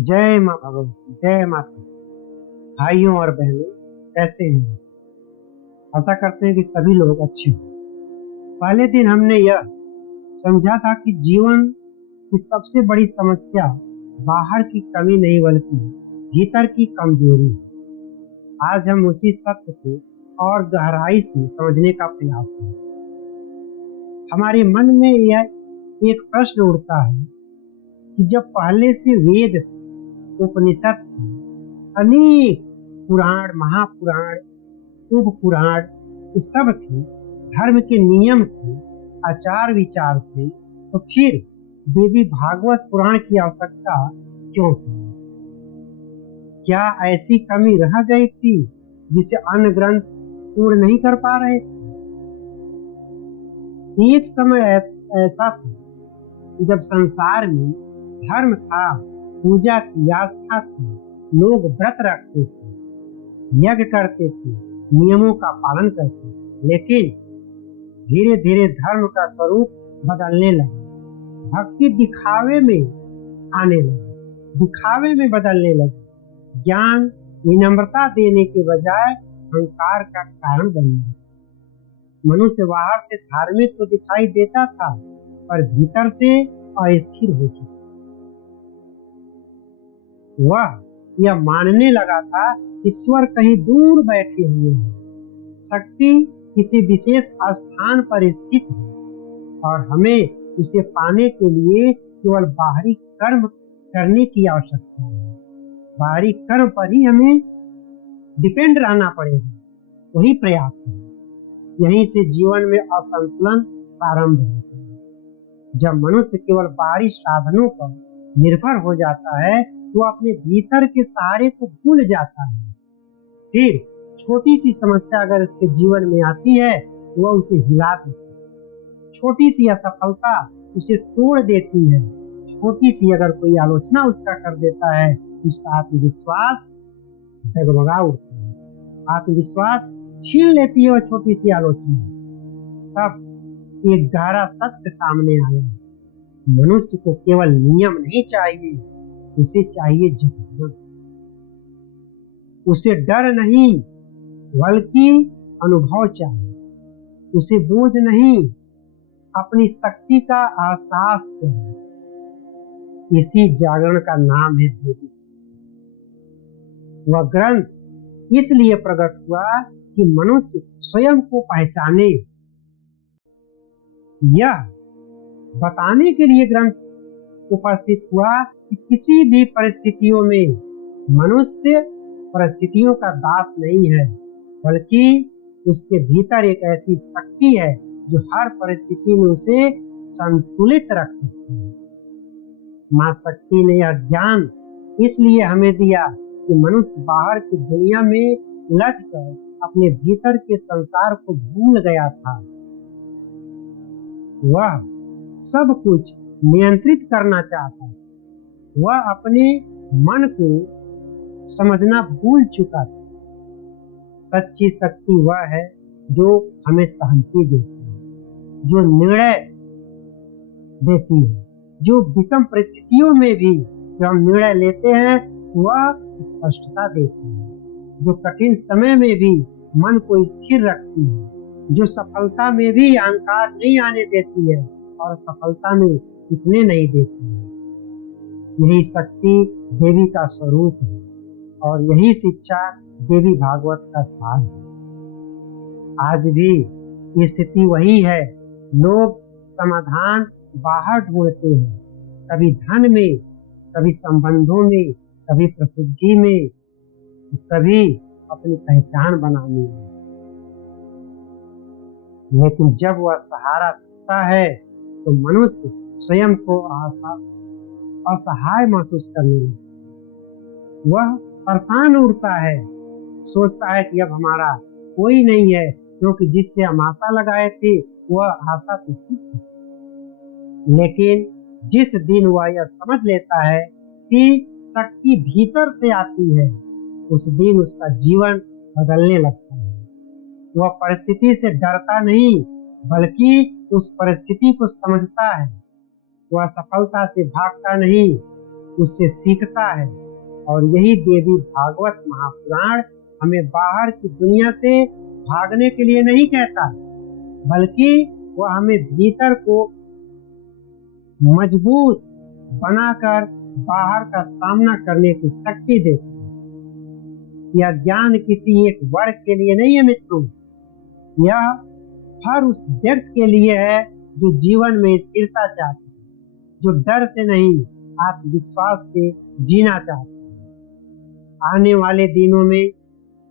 जय माँ भगवती, जय माँ सब। भाइयों और बहनों, कैसे हैं? आशा करते हैं कि सभी लोग अच्छे हों। पहले दिन हमने यह समझा था कि जीवन की सबसे बड़ी समस्या बाहर की कमी नहीं बल्कि भीतर की कमजोरी है। आज हम उसी सत्य को और गहराई से समझने का प्रयास करें। हमारे मन में यह एक प्रश्न उठता है कि जब पहले से वेद, उपनिषद, अनेक पुराण, महापुराण, उप पुराण, ये सब थे, धर्म के नियम थे, आचार विचार थे, तो फिर देवी भागवत पुराण की आवश्यकता क्यों थी? क्या ऐसी कमी रह गई थी जिसे अन्य ग्रंथ पूर्ण नहीं कर पा रहे थे? एक समय ऐसा था जब संसार में धर्म था, पूजा की आस्था थी, लोग व्रत रखते थे, यज्ञ करते थे, नियमों का पालन करते थे। लेकिन धीरे धीरे धर्म का स्वरूप बदलने लगा। भक्ति दिखावे में आने लगी, दिखावे में बदलने लगी। ज्ञान विनम्रता देने के बजाय अहंकार का कारण बन गया। मनुष्य बाहर से धार्मिक तो दिखाई देता था, पर भीतर से अस्थिर हो चुका। वह यह मानने लगा था ईश्वर कहीं दूर बैठे हुए हैं, शक्ति किसी विशेष स्थान पर स्थित है और हमें उसे पाने के लिए केवल बाहरी कर्म करने की आवश्यकता है। बाहरी कर्म पर ही हमें डिपेंड रहना पड़ेगा, वही पर्याप्त है। यहीं से जीवन में असंतुलन प्रारंभ होता है। जब मनुष्य केवल बाहरी साधनों पर निर्भर हो जाता है तो अपने भीतर के सहारे को भूल जाता है। फिर छोटी सी समस्या अगर उसके जीवन में आती है तो वह उसे हिला देती है। छोटी सी असफलता उसे तोड़ देती है। छोटी सी अगर कोई आलोचना उसका कर देता है, उसका आत्मविश्वास डगमगा उठता है। आत्मविश्वास छीन लेती है वह छोटी सी आलोचना। तब एक गहरा सत्य सामने आया। मनुष्य को केवल नियम नहीं चाहिए, उसे चाहिए जगह। उसे डर नहीं बल्कि अनुभव चाहिए। उसे बोझ नहीं, अपनी शक्ति का एहसास चाहिए। इसी जागरण का नाम है देवी। वह ग्रंथ इसलिए प्रकट हुआ कि मनुष्य स्वयं को पहचाने। यह बताने के लिए ग्रंथ उपस्थित हुआ कि किसी भी परिस्थितियों में मनुष्य परिस्थितियों का दास नहीं है, बल्कि उसके भीतर एक ऐसी शक्ति है जो हर परिस्थिति में उसे संतुलित रख सकती है। मां शक्ति ने यह ज्ञान इसलिए हमें दिया कि मनुष्य बाहर की दुनिया में उलझ कर अपने भीतर के संसार को भूल गया था। वह सब कुछ नियंत्रित करना चाहता था। वह अपने मन को समझना भूल चुका था। सच्ची शक्ति वह है जो हमें शांति देती है, जो निर्णय देती है, जो विषम परिस्थितियों में भी जो हम निर्णय लेते हैं वह स्पष्टता देती है, जो कठिन समय में भी मन को स्थिर रखती है, जो सफलता में भी अहंकार नहीं आने देती है और सफलता में टिकने नहीं देती है। यही शक्ति देवी का स्वरूप है और यही शिक्षा देवी भागवत का सार है। आज भी स्थिति वही है। लोग समाधान बाहर ढूंढते हैं, कभी धन में, कभी संबंधों में, कभी प्रसिद्धि में, कभी अपनी पहचान बनाने में। लेकिन जब वह सहारा टूटता है तो मनुष्य स्वयं को असहाय महसूस करने लगता है। वह परेशान उड़ता है, सोचता है कि अब हमारा कोई नहीं है, क्योंकि जिससे हम आशा लगाए थे वह आशा तो थी। लेकिन जिस दिन वह यह समझ लेता है कि शक्ति भीतर से आती है, उस दिन उसका जीवन बदलने लगता है। वह परिस्थिति से डरता नहीं बल्कि उस परिस्थिति को समझता है। वह सफलता से भागता नहीं उससे सीखता है। और यही देवी भागवत महापुराण हमें बाहर की दुनिया से भागने के लिए नहीं कहता, बल्कि वह हमें भीतर को मजबूत बनाकर बाहर का सामना करने की शक्ति देती है। यह ज्ञान किसी एक वर्ग के लिए नहीं है मित्रों, यह हर उस व्यक्ति के लिए है जो जीवन में स्थिरता चाहते हैं, जो डर से नहीं आत्मविश्वास से जीना चाहते हैं। आने वाले दिनों में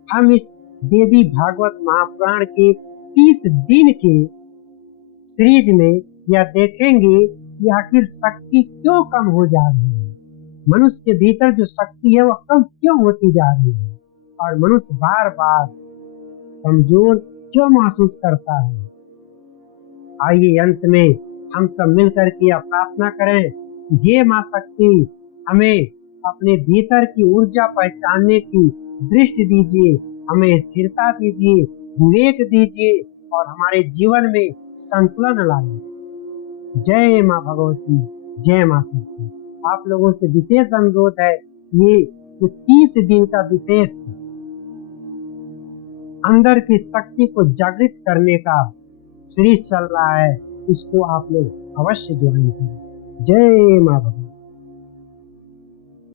हम इस देवी भागवत महापुराण के 30 दिन के सीरीज में यह देखेंगे कि आखिर शक्ति क्यों कम हो जा रही है, मनुष्य के भीतर जो शक्ति है वह कम क्यों होती जा रही है, और मनुष्य बार बार कमजोर क्यों महसूस करता है। आइए अंत में हम सब मिलकर के यह प्रार्थना करें, हे मां शक्ति, हमें अपने भीतर की ऊर्जा पहचानने की दृष्टि दीजिए, हमें स्थिरता दीजिए, विवेक दीजिए और हमारे जीवन में संतुलन लाइए। जय मां भगवती, जय मां शक्ति। आप लोगों से विशेष अनुरोध है, ये जो 30 दिन का विशेष अंदर की शक्ति को जागृत करने का सीरीज चल रहा है, इसको आप लोग अवश्य ज्वाइन करें। जय मां भगवती।